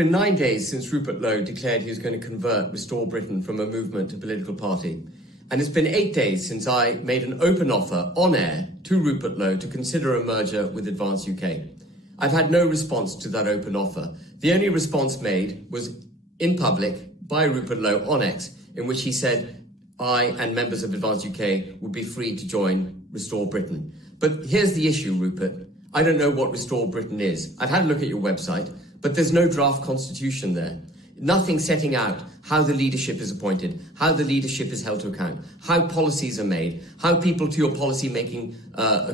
been 9 days since Rupert Lowe declared he was going to convert Restore Britain from a movement to political party. And it's been 8 days since I made an open offer on air to Rupert Lowe to consider a merger with Advance UK. I've had no response to that open offer. The only response made was in public by Rupert Lowe on X, in which he said I and members of Advance UK would be free to join Restore Britain. But here's the issue, Rupert. I don't know what Restore Britain is. I've had a look at your website, but there's no draft constitution there. Nothing setting out how the leadership is appointed, how the leadership is held to account, how policies are made, how people to your policy-making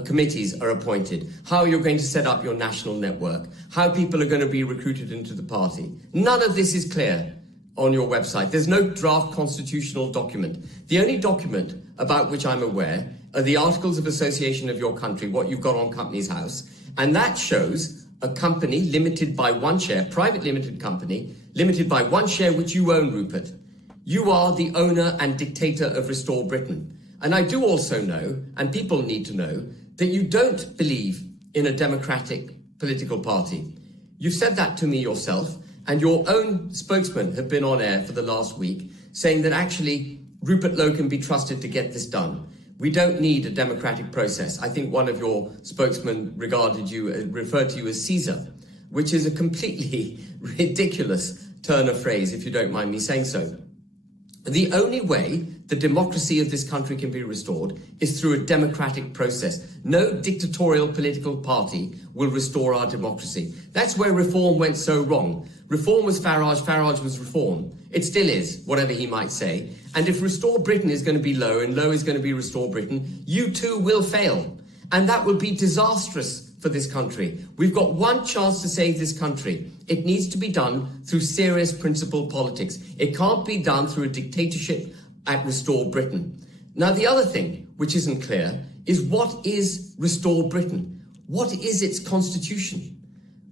committees are appointed, how you're going to set up your national network, how people are going to be recruited into the party. None of this is clear on your website. There's no draft constitutional document. The only document about which I'm aware are the Articles of Association of your country, what you've got on Companies House, and that shows a company limited by one share, private limited company, limited by one share which you own, Rupert. You are the owner and dictator of Restore Britain. And I do also know, and people need to know, that you don't believe in a democratic political party. You've said that to me yourself, and your own spokesman have been on air for the last week saying that actually Rupert Lowe can be trusted to get this done. We don't need a democratic process. I think one of your spokesmen referred to you as Caesar, which is a completely ridiculous turn of phrase, if you don't mind me saying so. The only way the democracy of this country can be restored is through a democratic process. No dictatorial political party will restore our democracy. That's where reform went so wrong. Reform was Farage, Farage was reform. It still is, whatever he might say. And if Restore Britain is going to be Lowe and Lowe is going to be Restore Britain, you too will fail. And that will be disastrous for this country. We've got one chance to save this country. It needs to be done through serious principled politics. It can't be done through a dictatorship at Restore Britain. Now, the other thing which isn't clear is what is Restore Britain? What is its constitution?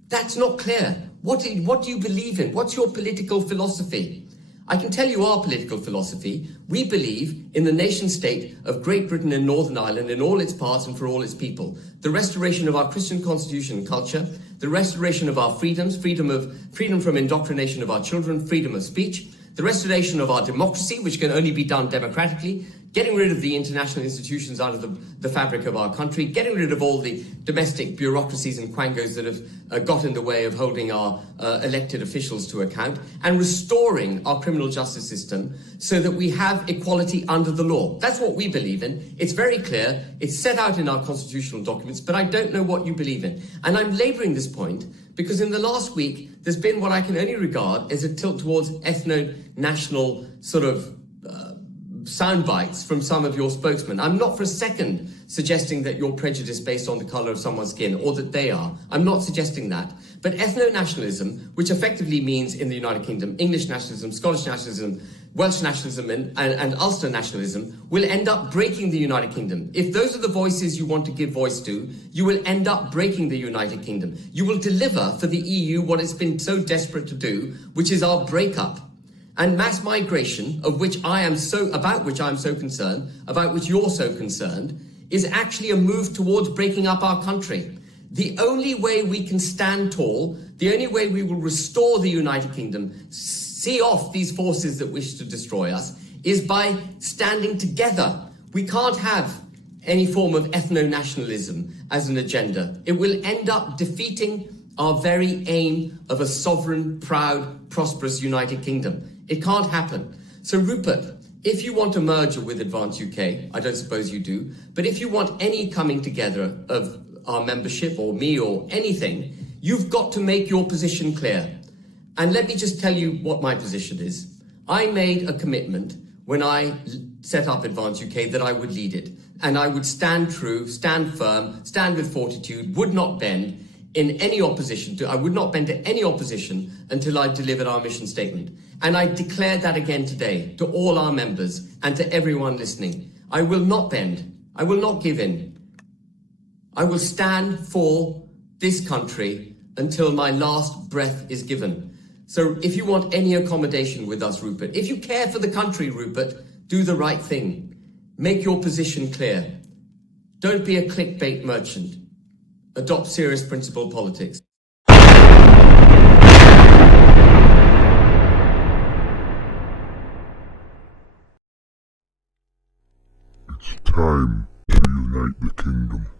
That's not clear. What do you believe in? What's your political philosophy? I can tell you our political philosophy. We believe in the nation state of Great Britain and Northern Ireland in all its parts and for all its people. The restoration of our Christian constitution and culture, the restoration of our freedoms, freedom from indoctrination of our children, freedom of speech, the restoration of our democracy, which can only be done democratically, getting rid of the international institutions out of the fabric of our country, getting rid of all the domestic bureaucracies and quangos that have got in the way of holding our elected officials to account, and restoring our criminal justice system so that we have equality under the law. That's what we believe in. It's very clear. It's set out in our constitutional documents, but I don't know what you believe in. And I'm labouring this point because in the last week, there's been what I can only regard as a tilt towards ethno-national sort of sound bites from some of your spokesmen. I'm not for a second suggesting that you're prejudiced based on the colour of someone's skin or that they are. I'm not suggesting that. But ethno-nationalism, which effectively means in the United Kingdom, English nationalism, Scottish nationalism, Welsh nationalism and Ulster nationalism will end up breaking the United Kingdom. If those are the voices you want to give voice to, you will end up breaking the United Kingdom. You will deliver for the EU what it's been so desperate to do, which is our breakup. And mass migration, about which I am so concerned, about which you're so concerned, is actually a move towards breaking up our country. The only way we can stand tall, the only way we will restore the United Kingdom, see off these forces that wish to destroy us, is by standing together. We can't have any form of ethno-nationalism as an agenda. It will end up defeating our very aim of a sovereign, proud, prosperous United Kingdom. It can't happen. So Rupert, if you want a merger with Advance UK, I don't suppose you do, but if you want any coming together of our membership or me or anything, you've got to make your position clear. And let me just tell you what my position is. I made a commitment when I set up Advance UK that I would lead it. And I would stand true, stand firm, stand with fortitude, would not bend I would not bend to any opposition until I delivered our mission statement. And I declared that again today to all our members and to everyone listening. I will not bend. I will not give in. I will stand for this country until my last breath is given. So if you want any accommodation with us, Rupert, if you care for the country, Rupert, do the right thing. Make your position clear. Don't be a clickbait merchant. Adopt serious principled politics. Time to unite the kingdom.